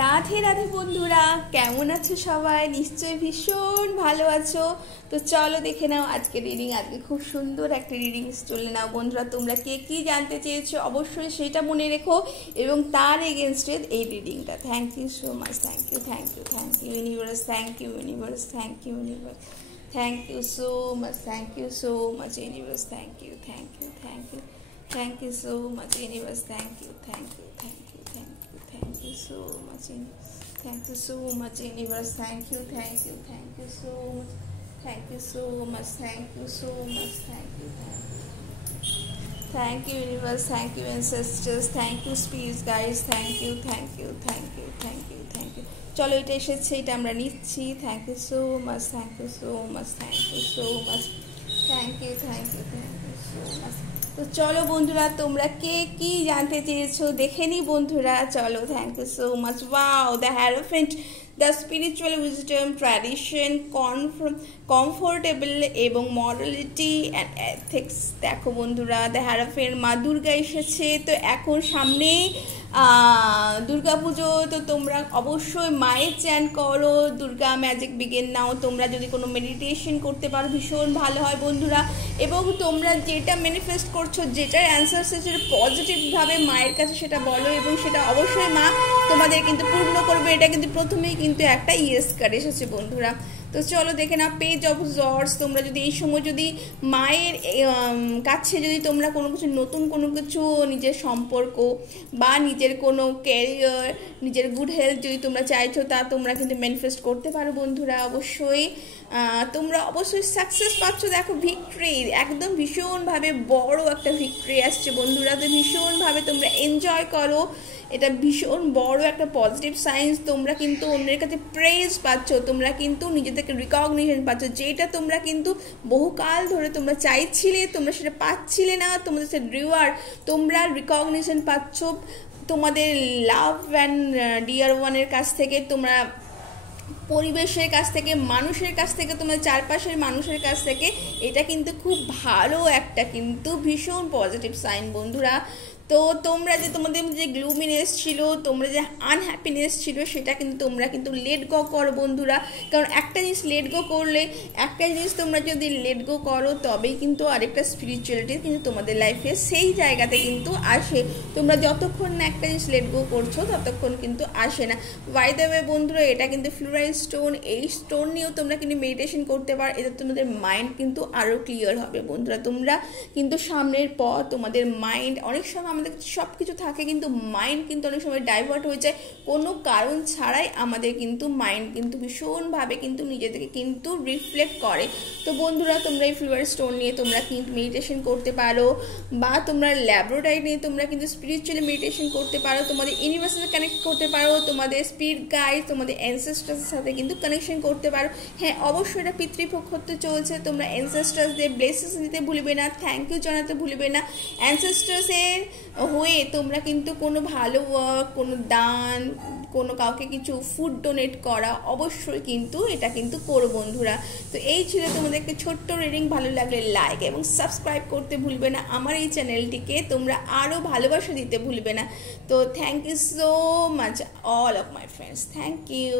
রাধে রাধে বন্ধুরা, কেমন আছো সবাই? নিশ্চয়ই ভীষণ ভালো আছো। তো চলো দেখে নাও আজকে রিডিং। আজকে খুব সুন্দর একটা রিডিং চলে নাও বন্ধুরা। তোমরা কে কি জানতে চেয়েছো অবশ্যই সেটা মনে রেখো এবং তার এগেনস্টে এই রিডিংটা। Thank you so much, thank you, thank you, thank you universe, thank you universe, thank you universe, thank you so much, thank you so much universe, thank you, thank you, thank you, thank you so much universe, thank you, thank you, thank you, thank you, thank you so much thank you so much universe, thank you, thank you, thank you so much, thank you so much, thank you so much, thank you, thank you universe, thank you ancestors, thank you spirits guys, thank you, thank you, thank you, thank you, thank you. চলো এটা এসেছে, এটা আমরা নিচ্ছি। Thank you so much, thank you so much, thank you so much, thank you, thank you, thank you so much. তো চলো বন্ধুরা, তোমরা কে কি জানতে চেয়েছো দেখে নি বন্ধুরা। চলো, thank you so much. Wow, the Hierophant, the spiritual wisdom, tradition, comfortable এবং মরালিটি অ্যান্ড এথিক্স। দেখো বন্ধুরা, দ্য হ্যারোফেন্ট, মা দুর্গা এসেছে। তো এখন সামনে দুর্গা পুজো, তো তোমরা অবশ্যই মায়ের চ্যান করো, দুর্গা ম্যাজিক বিগেন নাও। তোমরা যদি কোনো মেডিটেশন করতে পারো ভীষণ ভালো হয় বন্ধুরা। এবং তোমরা যেটা ম্যানিফেস্ট করছো, যেটার অ্যান্সার সেটা পজিটিভভাবে মায়ের কাছে সেটা বলো এবং সেটা অবশ্যই মা তোমাদের কিন্তু পূর্ণ করবে। এটা কিন্তু প্রথমেই কিন্তু একটা ইয়েস কার্ড এসেছে বন্ধুরা। তো চলো দেখে না, পেজ অফ জর্স। তোমরা যদি এই সময় যদি মায়ের কাছে যদি তোমরা কোনো কিছু নতুন কোনো কিছু, নিজের সম্পর্ক বা নিজের কোনো ক্যারিয়ার, নিজের গুড হেলথ যদি তোমরা চাইছো, তা তোমরা কিন্তু ম্যানিফেস্ট করতে পারো বন্ধুরা। অবশ্যই তোমরা অবশ্যই সাকসেস পাচ্ছ। দেখো, ভিক্টরি একদম ভীষণভাবে বড় একটা ভিক্টরি আসছে বন্ধুরা। তো ভীষণভাবে তোমরা এনজয় করো, এটা ভীষণ বড় একটা পজিটিভ সাইন্স। তোমরা কিন্তু অন্যের কাছে প্রেজ পাচ্ছ, তোমরা কিন্তু নিজেদেরকে রিকগনিশন পাচ্ছ, যেটা তোমরা কিন্তু বহুকাল ধরে তোমরা চাইছিলে, তোমরা সেটা পাচ্ছিলে না। তোমাদের সে রিওয়ার্ড, তোমরা রিকগনিশন পাচ্ছ তোমাদের লাভ অ্যান্ড ডিয়ার ওয়ানের কাছ থেকে, তোমরা পরিবেশের কাছ থেকে, মানুষের কাছ থেকে, তোমার চারপাশের মানুষের কাছ থেকে। এটা কিন্তু খুব ভালো একটা কিন্তু ভীষণ পজিটিভ সাইন বন্ধুরা। তো তোমরা যে তোমাদের যে গ্লুমিনেস ছিল, তোমরা যে আনহ্যাপিনেস ছিল, সেটা কিন্তু তোমরা কিন্তু লেট গো করো বন্ধুরা। কারণ একটা জিনিস লেট গো করলে, একটা জিনিস তোমরা যদি লেট গো করো, তবেই কিন্তু আরেকটা স্পিরিচুয়ালিটি কিন্তু তোমাদের লাইফে সেই জায়গাতে কিন্তু আসে। তোমরা যতক্ষণ না একটা জিনিস লেট গো করছো, ততক্ষণ কিন্তু আসে না। বাই দ্য ওয়ে বন্ধুরা, এটা কিন্তু ফ্লোরাইড স্টোন। এই স্টোন নিয়েও তোমরা কিন্তু মেডিটেশন করতে পারো। এতে তোমাদের মাইন্ড কিন্তু আরও ক্লিয়ার হবে বন্ধুরা। তোমরা কিন্তু সামনের পথ, তোমাদের মাইন্ড, অনেক সময় আমাদের সব কিছু থাকে কিন্তু মাইন্ড কিন্তু অনেক সময় ডাইভার্ট হয়ে যায় কোনো কারণ ছাড়াই। আমাদের কিন্তু মাইন্ড কিন্তু ভীষণভাবে কিন্তু নিজেদেরকে কিন্তু রিফ্লেক্ট করে। তো বন্ধুরা, তোমরা এই ফ্লোরাইড স্টোন নিয়ে তোমরা কিন্তু মেডিটেশন করতে পারো, বা তোমরা ল্যাব্রোডাইট নিয়ে তোমরা কিন্তু স্পিরিচুয়ালি মেডিটেশন করতে পারো, তোমাদের ইউনিভার্সের সাথে কানেক্ট করতে পারো, তোমাদের স্পিরিট গাইড, তোমাদের অ্যানসেস্টার্সের সাথে কিন্তু কানেকশন করতে পারো। হ্যাঁ, অবশ্যই এটা পিতৃপক্ষ হতে চলছে। তোমরা অ্যানসেস্টার্সদের ব্লেসিংস নিতে ভুলবে না, থ্যাংক ইউ জানাতে ভুলবে না। অ্যানসেস্টার্সের হয়ে তোমরা কিন্তু কোনো ভালো ওয়ার্ক, কোনো দান, কোনো কাউকে কিছু ফুড ডোনেট করা অবশ্যই কিন্তু এটা কিন্তু করো বন্ধুরা। তো এই ছিল তোমাদের একটা ছোট্ট রিডিং। ভালো লাগলে লাইক এবং সাবস্ক্রাইব করতে ভুলবে না আমার এই চ্যানেলটিকে। তোমরা আরও ভালোবাসা দিতে ভুলবে না। তো thank you so much all of my friends, thank you.